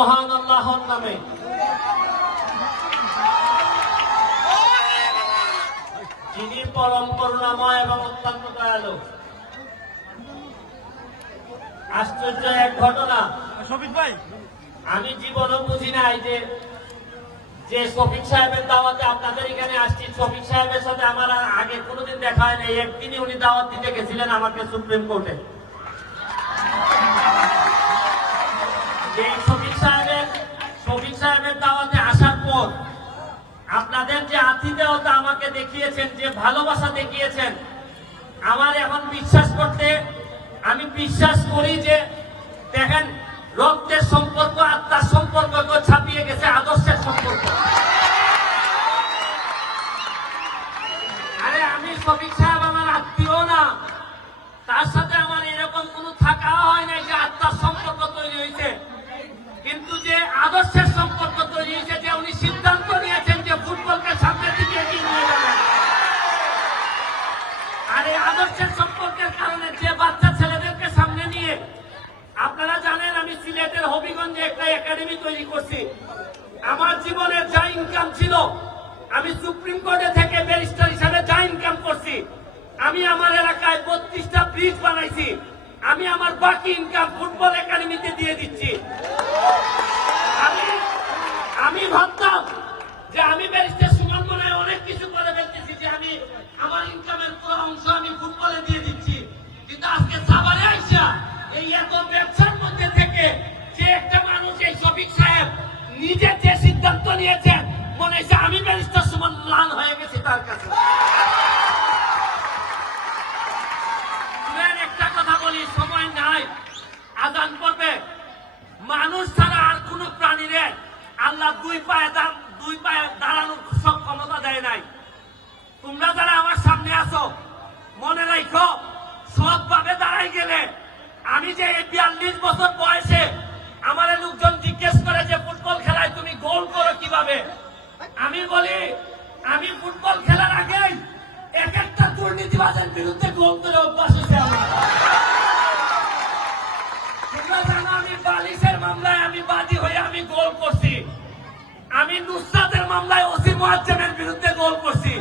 মহান আল্লাহর নামে। যিনি পরম করুণাময় এবং অত্যন্ত দয়ালু। আশ্চর্য এক ঘটনা, শফিক ভাই, আমি জীবনও বুঝি নাই যে শফিক সাহেবের দাওয়াতে আপনাদের এখানে আসছি। শফিক সাহেবের সাথে আমার আগে কোনোদিন দেখা হয় নাই। একদিনই উনি দাওয়াত দিতে গেছিলেন আমাকে সুপ্রিম কোর্টে। এই শফিক সাহেবের দাওয়াতে আসার পর আপনাদের যে আতিথেয়তা আমাকে দেখিয়েছেন, যে ভালোবাসা দেখিয়েছেন, আমার এখন আমি বিশ্বাস করি যে দেখেন, রক্তের সম্পর্ক আত্মার সম্পর্ককে ছাপিয়ে গেছে আদর্শের সম্পর্ক। আরে আমি শফিক সাহেব আমার আত্মীয় না, তার সাথে আমার এরকম কোনো থাকা হয় নাই যে আত্মার সম্পর্ক তৈরি হয়েছে, কিন্তু যে আদর্শের সম্পর্ক তৈরি হয়েছে, যে উনি সিদ্ধান্ত নিয়েছেন যে ফুটবলকে সামনের দিকে এগিয়ে নিয়ে যাবেন। আর এই আদর্শের সম্পর্কের কারণে যে বাচ্চা ছেলেদেরকে সামনে নিয়ে, আপনারা জানেন আমি সিলেটের হবিগঞ্জে একটা একাডেমি তৈরি করছি। আমার জীবনের যা ইনকাম ছিল, আমি সুপ্রিম কোর্টে থেকে ব্যারিস্টার হিসাবে যা ইনকাম করছি, আমি আমার এলাকায় 32টা ব্রিজ বানাইছি। আমি আমার বাকি ইনকাম ফুটবল একাডেমিতে দিয়ে দিচ্ছি। আমি ভাবতাম যে আমি ব্যারিস্টার সুমন মনে অনেক কিছু করে ফেলতেছি, যে আমি আমার ইনকামের পুরো অংশ আমি ফুটবলে দিয়ে দিচ্ছি। কিন্তু আজকে সাভারে আইসা এই এত ব্যবসার মধ্যে থেকে যে একটা মানুষ, এই শফিক সাহেব নিজে যে সিদ্ধান্ত নিয়েছেন, মনে হচ্ছে আমি ব্যারিস্টার সুমন লাল হয়ে গেছি তার কাছে। একটা কথা বলি, সময় নাই, আজান করবে। মানুষ ছাড়া আর কোন প্রাণীরে আল্লাহ দুই পায়ে দাঁড়ানোর ক্ষমতা দেয় নাই। তোমরা যারা আমার সামনে আছো, মনে রাখো, সবভাবে দাঁড়াই গেলে, আমি যে 42 বছর বয়সে আমার লোকজন জিজ্ঞেস করে যে ফুটবল খেলায় তুমি গোল করো কিভাবে, আমি বলি আমি ফুটবল খেলার আগেই এক একটা দুর্নীতিবাজের বিরুদ্ধে গোল করে অভ্যাস হয়েছে আমার। তোমরা জানো আমি বালিশের মামলায় আমি বাদী হয়ে আমি গোল করছি। আমি নুসরাতের মামলায় ওসি মুয়াজ্জেমের বিরুদ্ধে গোল করছি।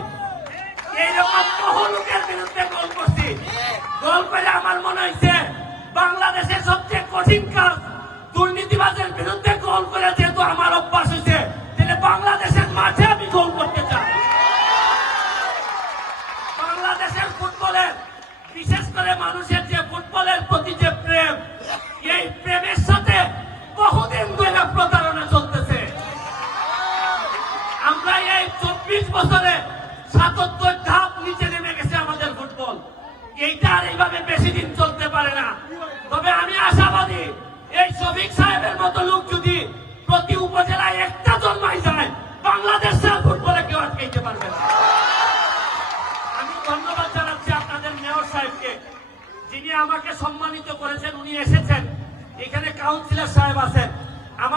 এইরকম বহু লোকের বিরুদ্ধে গোল করছি। গোল করে আমার মনে হয়েছে বাংলাদেশের সবচেয়ে কঠিন কাজ দুর্নীতিবাজের বিরুদ্ধে গোল করে, যেহেতু আমার অভ্যাস হয়েছে, তাহলে বাংলাদেশের মাঠে আমি গোল করতে চাই। বাংলাদেশের ফুটবলের, বিশেষ করে মানুষের যে ফুটবলের প্রতি যে প্রেম, এই প্রেমের সাথে বহুদিন ধরে প্রতারণা চলতেছে। আমরা এই 24 বছরে 77 ধাপ নিচে নেমে গেছে আমাদের ফুটবল। এইটা আর এইভাবে বেশি দিন চলতে পারে না। তবে আমি আশাবাদী, এই শফিক সাহেবের মতো লোক যদি প্রতি উপজেলায় একটা জন্মাই যায়, বাংলাদেশের ফুটবলে কেউ আটকাইতে পারবে না। আমি ধন্যবাদ জানাচ্ছি আপনাদের মেয়র সাহেবকে, যিনি আমাকে সম্মানিত করেছেন। উনি এসেছেন, এখানে কাউন্সিলর সাহেব আছেন,